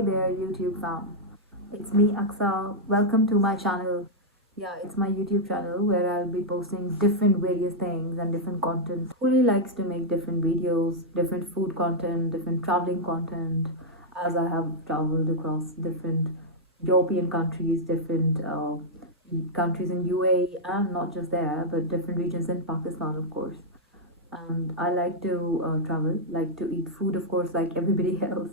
Hi there, YouTube fam. It's me, Aksa. Welcome to my channel. Yeah, it's my YouTube channel where I'll be posting different various things and different content. Who really likes to make different videos, different food content, different traveling content, as I have traveled across different European countries, different countries in UAE, and not just there, but different regions in Pakistan, of course. And I like to travel, like to eat food, of course, like everybody else.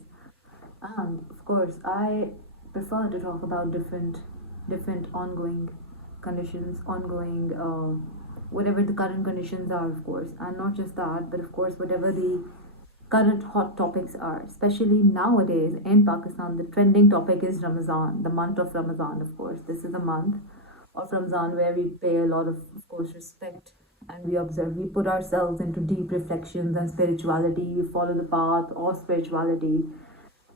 And of course, I prefer to talk about different ongoing conditions, ongoing whatever the current conditions are, of course, and not just that, but of course, whatever the current hot topics are. Especially nowadays in Pakistan, the trending topic is Ramadan, the month of Ramadan, of course. This is a month of Ramadan where we pay a lot of course, respect and we observe, we put ourselves into deep reflections and spirituality, we follow the path of spirituality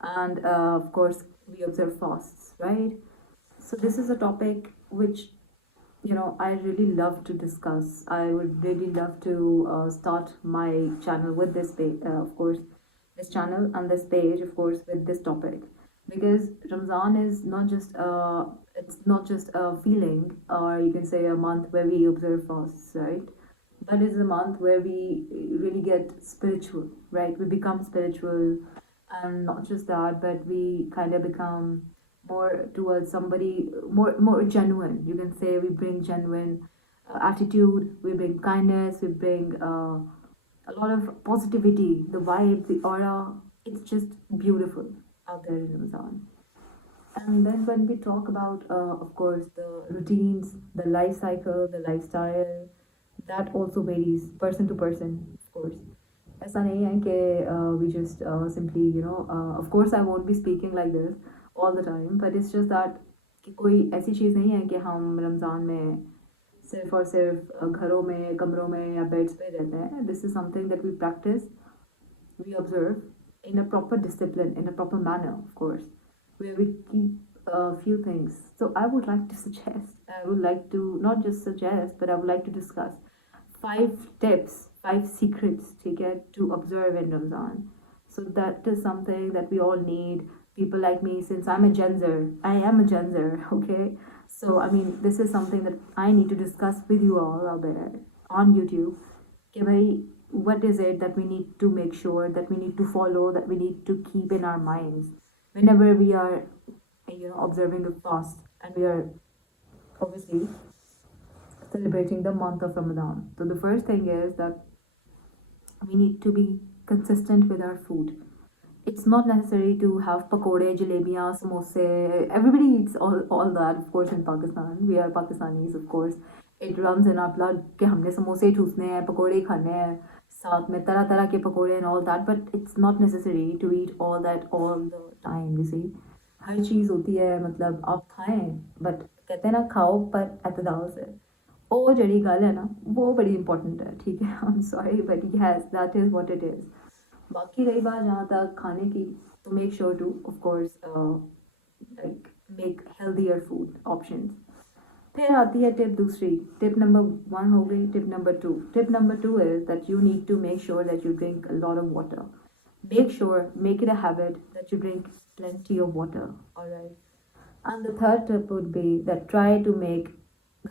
and of course we observe fasts, right? So this is a topic which I really love to discuss. I would really love to start my channel with this page, of course, this channel and this page, of course, with this topic, because Ramadan is not just it's not just a feeling, or you can say a month where we observe fasts, right? But it's a month where we really get spiritual, right? We become spiritual, and not just that, but we kind of become more towards somebody more genuine. You can say we bring genuine attitude, we bring kindness, we bring a lot of positivity, the vibe, the aura. It's just beautiful out there in Amazon. And then when we talk about, of course, the routines, the life cycle, the lifestyle, that also varies person to person, of course. ऐसा नहीं है कि we just simply of course I won't be speaking like this all the time, but it's just that कि कोई ऐसी चीज़ नहीं है कि हम रमज़ान में सिर्फ और सिर्फ घरों में, कमरों में या बेड्स पे रहते हैं. This is something that we practice, we observe in a proper discipline, in a proper manner, of course, where we keep a few things. So I would like to suggest, I would like to not just suggest, but I would like to discuss 5 tips, 5 secrets to get to observe in Ramadan. So that is something that we all need. People like me, since I'm a Gen Zer, I am a Gen Zer, okay? So I mean, this is something that I need to discuss with you all out there on YouTube. कि भाई, what is it that we need to make sure, that we need to follow, that we need to keep in our minds whenever we are observing a fast, and we are obviously celebrating the month of Ramadan. So the first thing is that we need to be consistent with our food. It's not necessary to have pakode, jalebiyas, samosa. Everybody eats all that, of course, in Pakistan. We are Pakistanis, of course. It runs in our blood कि हमने समोसे ठूसने हैं, पकोड़े खाने हैं, साथ में तरह तरह के पकोड़े and all that. But it's not necessary to eat all that all the time, you see. हर चीज़ होती है, मतलब आप खाएं, but कहते हैं ना, खाओ पर एतदाल से. वो जड़ी गल है ना, वो बड़ी इंपॉर्टेंट है, ठीक है. I'm sorry, but yes, that is what it is. बाकी रही बात जहाँ तक खाने की, तो make sure two of course like make healthier food options. फिर आती है टिप दूसरी. टिप नंबर 1 हो गई. Tip number 2, tip number 2 is that you need to make sure that you drink a lot of water. Make sure, make it a habit that you drink plenty of water. All right. And the third tip would be that try to make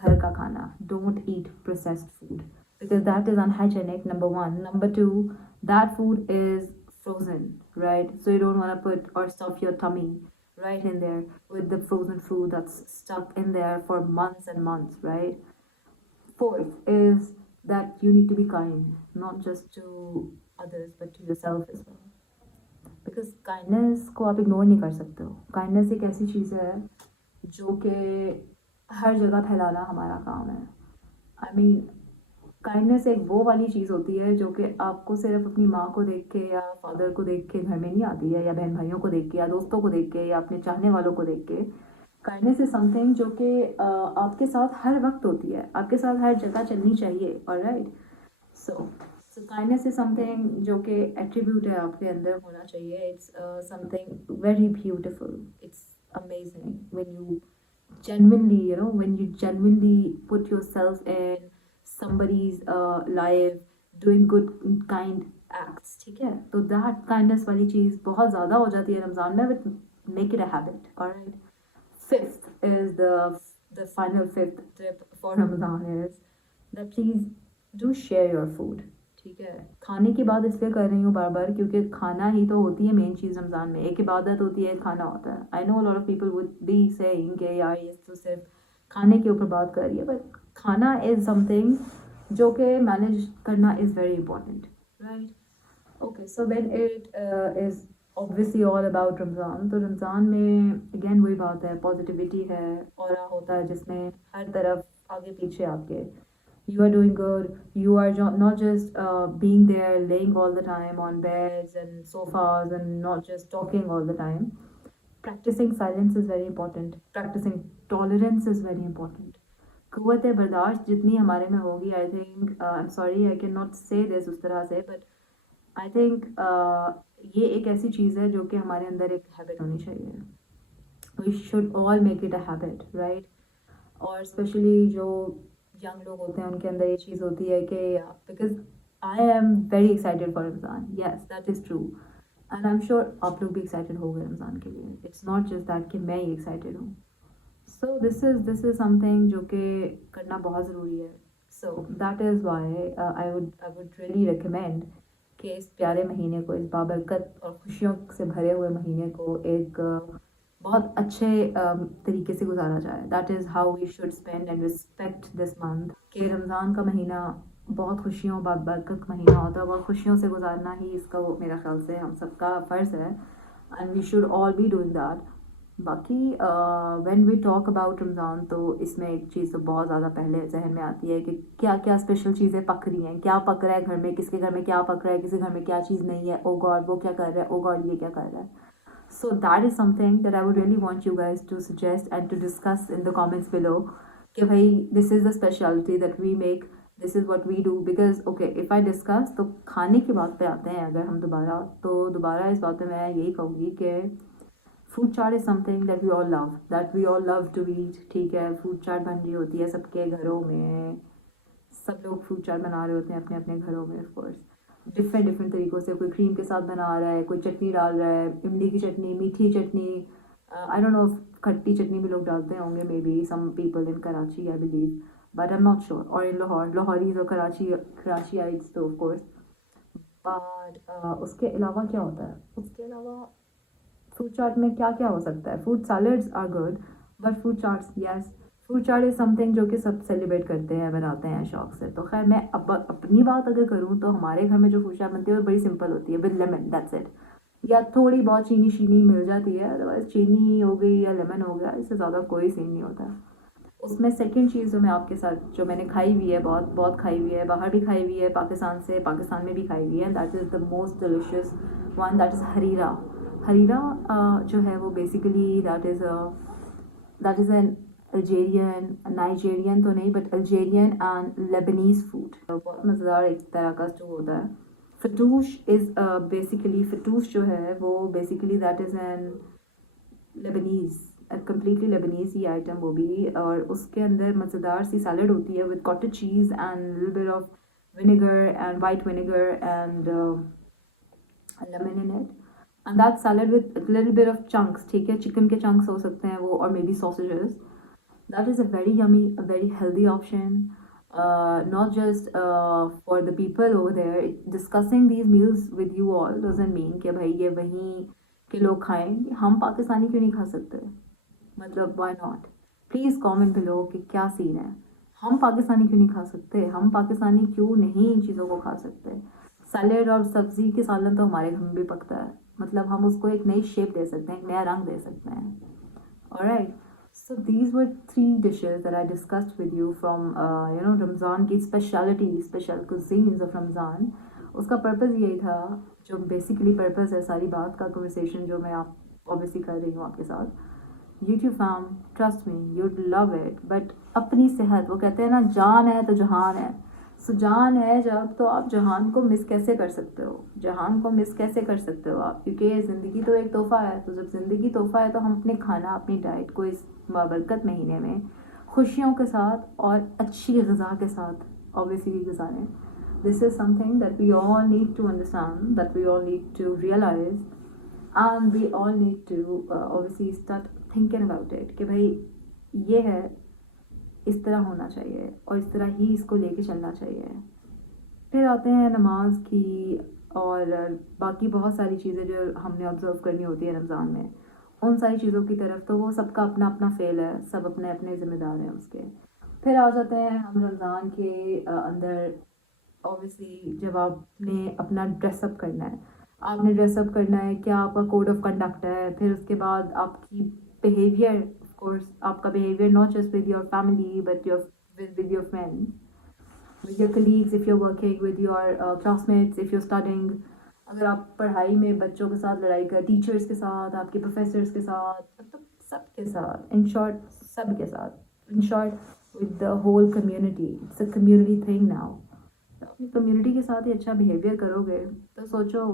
ghar ka khana. Don't eat processed food because that is unhygienic. Number one. Number two, that food is frozen, right? So you don't want to put or stuff your tummy right in there with the frozen food that's stuck in there for months and months, right? Fourth is that you need to be kind, not just to others but to yourself as well. Because kindness को आप इग्नोर नहीं कर सकते हो. काइंडनेस एक ऐसी चीज़ है जो कि हर जगह फैलाना हमारा काम है. आई मीन, काइंडनेस एक वो वाली चीज़ होती है जो कि आपको सिर्फ अपनी माँ को देख के या फादर को देख के घर में नहीं आती है, या बहन भाइयों को देख के, या दोस्तों को देख के, या अपने चाहने वालों को देख के. काइंडनेस इज समथिंग जो कि आपके साथ हर वक्त होती है, आपके साथ हर जगह चलनी चाहिए. ऑलराइट. सो काइंडनेस इज समथिंग जो कि एट्रीब्यूट है आपके अंदर होना चाहिए. It's something very beautiful. It's amazing when you genuinely, when you genuinely put yourself in somebody's life, doing good kind acts, ठीक है. तो दैट काइंडनेस वाली चीज़ बहुत ज़्यादा हो जाती है रमज़ान में. But make it a habit. All right. Fifth is the final fifth tip for Ramadan is that please do share your food. ठीक है, खाने की बात इसलिए कर रही हूँ बार बार क्योंकि खाना ही तो होती है मेन चीज़ रमज़ान में। एक इबादत होती है, खाना होता है। I know lot of people would be saying कि यार ये तो सिर्फ खाने के ऊपर बात कर रही है, बट खाना इज़ समथिंग जो कि मैनेज करना is very important, right? Okay, so when it is obviously all about Ramzan, तो रमज़ान में अगेन वही बात है, पॉजिटिविटी है, ऑरा होता है जिसमें हर तरफ आगे पीछे आपके you are doing good, you are not just being there laying all the time on beds and sofas and not just talking all the time. Practicing silence is very important, practicing tolerance is very important. कुव्वत बर्दाश्त जितनी हमारे में होगी, I think, I am sorry I can not से दिस उस तरह से, बट आई थिंक ये एक ऐसी चीज़ है जो कि हमारे अंदर एक हैबिट होनी चाहिए. We should all make it a habit, right? और स्पेशली जो यंग लोग होते हैं उनके अंदर ये चीज़ होती है कि because I am very excited for Ramzan, yes that is true, and I am sure आप लोग भी एक्साइटेड हो गए रमज़ान के लिए. इट्स नॉट जस्ट दैट कि मैं ही एक्साइटेड हूँ. सो दिस इज़ समथिंग जो कि करना बहुत ज़रूरी है. So that is why I would really recommend कि इस प्यारे महीने को, इस बाबरकत और खुशियों से भरे हुए महीने को एक बहुत अच्छे तरीके से गुजारा जाए. That is how we should spend and respect this month. कि रमज़ान का महीना बहुत खुशियों बरकत महीना होता है, बहुत खुशियों से गुजारना ही इसका वो मेरा ख्याल से हम सबका फ़र्ज़ है, and we should all be doing that. बाकी when we talk about Ramzan तो इसमें एक चीज़ तो बहुत ज़्यादा पहले जहन में आती है कि क्या क्या स्पेशल चीज़ें पक रही हैं, क्या पक रहा है घर में, किसके घर में क्या पक रहा है, किसी घर में क्या चीज़ नहीं है, ओ गॉड वो क्या कर रहा है, ओ गॉड ये क्या कर रहा है. So that is something that I would really want you guys to suggest and to discuss in the comments below. कि भाई this is the specialty that we make, this is what we do. Because okay, if I discuss तो खाने की बात पे आते हैं अगर हम दोबारा इस बात पे मैं यही कहूँगी कि fruit चाट is something that we all love to eat. ठीक है, fruit चाट बन रही होती है सबके घरों में, सब लोग fruit चाट बना रहे होते हैं अपने अपने घरों में. of course डिफरेंट तरीक़ों से, कोई क्रीम के साथ बना रहा है, कोई चटनी डाल रहा है, इमली की चटनी, मीठी चटनी, आई डोंट नो, खट्टी चटनी भी लोग डालते होंगे, maybe some people in Karachi I believe, but I am not sure, और इन लाहौरीज और कराची आइट्स तो ऑफ कोर्स. बट उसके अलावा क्या होता है, उसके अलावा फ्रूट चाट में क्या क्या हो सकता है. Fruit salads are good, but fruit chaats, yes, fruit chaat is something जो कि सब सेलिब्रेट करते हैं, बनाते हैं शौक से. तो खैर मैं अब अपनी बात अगर करूँ तो हमारे घर में जो फ्रूट चाट बनती है वो बड़ी सिंपल होती है, विद लेमन, दैट्स इट. या थोड़ी बहुत चीनी मिल जाती है, अदरवाइज चीनी हो गई या लेमन हो गया, इससे ज़्यादा कोई सीन नहीं होता. उसमें सेकंड चीज़ जो मैं आपके साथ जो मैंने खाई हुई है, बहुत खाई हुई है, बाहर भी खाई हुई है, पाकिस्तान में भी खाई हुई है, that is the most delicious one, that is harira. जो है वो basically that is an Nigerian तो नहीं, but Algerian and Lebanese food. बहुत मज़ेदार एक तरह का स्टू होता है. फतूश फतूश जो है वो basically that is N Leibniz, completely Leibniz ही आइटम वो भी, और उसके अंदर मज़ेदार सी सैलड होती है with cottage cheese and little bit of vinegar and white vinegar and lemon in it, and that salad with little bit of chunks. ठीक है, चिकन के चंक्स हो सकते हैं वो, और may be sausages. That is a very yummy, a very healthy option, not just for the people over there. Discussing these meals with you all doesn't mean कि भाई ये वहीं के लोग खाएं, हम पाकिस्तानी क्यों नहीं खा सकते, मतलब why not? Please comment below कि क्या सीन है, हम पाकिस्तानी क्यों नहीं खा सकते, हम पाकिस्तानी क्यों नहीं इन चीज़ों को खा सकते. सैलेड और सब्ज़ी के सालन तो हमारे घर में भी पकता है, मतलब हम उसको एक नई शेप दे सकते हैं, एक नया रंग दे सकते हैं. Alright. So these were 3 dishes that I discussed with you from Ramzan की special cuisines of Ramzan. उसका पर्पज़ यही था, जो बेसिकली पर्पज़ है सारी बात का, कन्वर्सेशन जो मैं आप ऑब्वियसली कर रही हूँ आपके साथ. YouTube fam, trust me, you'd love it. But अपनी सेहत, वो कहते हैं ना, जान है तो जहान है. सो जान है जब, तो आप जहान को मिस कैसे कर सकते हो, आप, क्योंकि ज़िंदगी तो एक तोहफ़ा है. तो जब ज़िंदगी तोहफ़ा है तो हम अपने खाना, अपनी डाइट को इस बाबरकत महीने में खुशियों के साथ और अच्छी ग़िज़ा के साथ ऑब्वियसली गुजारें. This is something that we all need to understand, that we all need to realize we all need to obviously start thinking about it कि भाई ये है, इस तरह होना चाहिए और इस तरह ही इसको लेके चलना चाहिए। फिर आते हैं नमाज की और बाकी बहुत सारी चीज़ें जो हमने ऑब्ज़र्व करनी होती है रमज़ान में, उन सारी चीज़ों की तरफ तो वो सबका अपना अपना फ़ेल है, सब अपने अपने ज़िम्मेदार हैं उसके। फिर आ जाते हैं हम रमज़ान के अंदर। ऑब्वियसली जब आपने अपना ड्रेसअप करना है, आपने ड्रेसअप करना है, क्या आपका कोड ऑफ कंडक्ट है, फिर उसके बाद आपकी बिहेवियर, ऑफ कोर्स आपका behaviour not just with your family but your with your friends, with your colleagues, if you're working with your classmates, if you're studying, अगर आप पढ़ाई में बच्चों के साथ लड़ाई कर, टीचर्स के साथ, आपके प्रोफेसर्स के साथ, मतलब सबके साथ, इन शॉर्ट सब के साथ, in short with the whole community, it's a community thing now. तो अपनी कम्युनिटी के साथ ही अच्छा बिहेवियर करोगे तो सोचो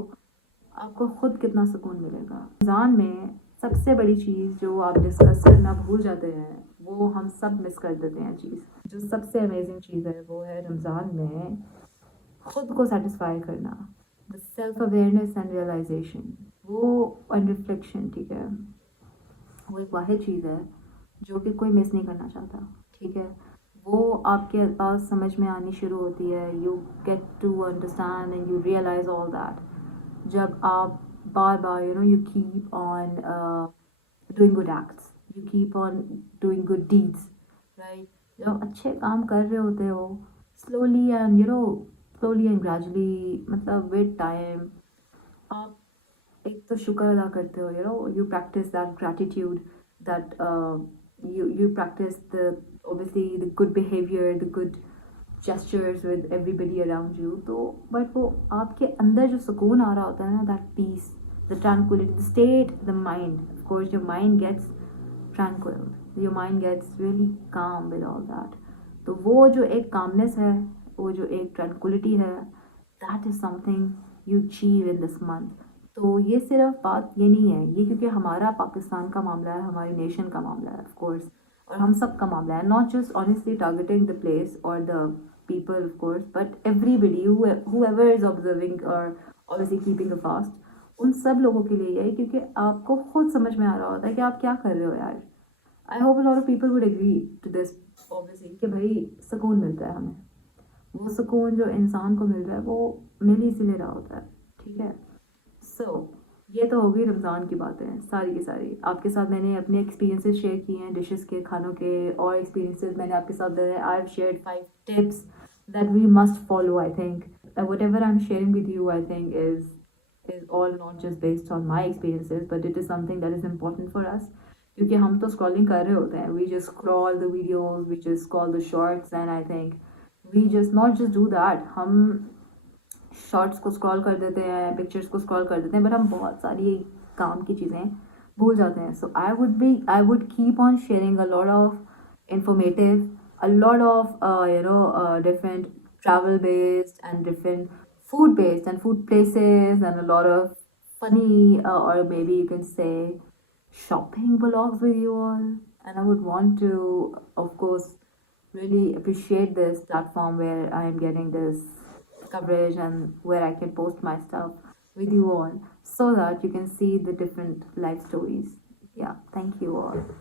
आपको खुद कितना सुकून मिलेगा। रमज़ान में सबसे बड़ी चीज़ जो आप डिस्कस करना भूल जाते हैं, वो हम सब मिस कर देते हैं चीज़। जो सबसे अमेजिंग चीज़ है वो है रमज़ान में खुद को सेटिस्फाई करना, the self awareness and realisation, वो एंड रिफ्लेक्शन, ठीक है। वो एक वाहिद चीज़ है जो कि कोई मिस नहीं करना चाहता, ठीक है। वो आपके पास समझ में आनी शुरू होती है, you get to understand and you realize all that जब आप बार बार you keep on doing good acts, you keep on doing good deeds, right. जब अच्छे काम कर रहे होते हो slowly and slowly and gradually, मतलब विद टाइम आप एक तो शुक्र अदा करते हो, you practice that gratitude, that you practice the obviously the good behavior, the good gestures with everybody around you, तो बट वो आपके अंदर जो सुकून आ रहा होता है ना, that peace, the tranquillity, the state, the mind, of course your mind gets tranquil, your mind gets really calm with all that. तो वो जो एक कामनेस है, वो जो एक ट्रैंक्विलिटी है, that is something you achieve in this month. तो ये सिर्फ बात ये नहीं है, ये क्योंकि हमारा पाकिस्तान का मामला है, हमारी नेशन का मामला है ऑफ कोर्स, और हम सब का मामला है, not just honestly targeting the place और the people of course, but everybody whoever is observing और obviously keeping a fast, उन सब लोगों के लिए है, क्योंकि आपको खुद समझ में आ रहा होता है कि आप क्या कर रहे हो यार। I hope a lot of people would agree to this obviously कि भाई सुकून मिलता है हमें, वो सुकून जो इंसान को मिल रहा है वो मिल ही इसीलिए रहा होता है, ठीक है। ये तो हो गई रमज़ान की बातें सारी की सारी। आपके साथ मैंने अपने एक्सपीरियंसेस शेयर किए हैं डिशेस के, खानों के, और एक्सपीरियंसेस मैंने आपके साथ दिए हैं। I have shared 5 tips that we must follow. I think whatever I'm sharing with you, I think is all not just based on my experiences, but it is something that is important for us, क्योंकि हम तो स्क्रॉलिंग कर रहे होते हैं, we just scroll the videos, we just scroll the shorts, and I think we just not just do that, हम शॉर्ट्स को स्क्रॉल कर देते हैं, पिक्चर्स को स्क्रॉल कर देते हैं, बट हम बहुत सारी काम की चीज़ें भूल जाते हैं। So I would keep on sharing a lot of informative, a lot of different travel based and different food based and food places, and a lot of funny or maybe you can say shopping vlogs with you all. And I would want to, of course, really appreciate this platform where I am getting this coverage and where I can post my stuff with you all so that you can see the different life stories. Yeah, thank you all.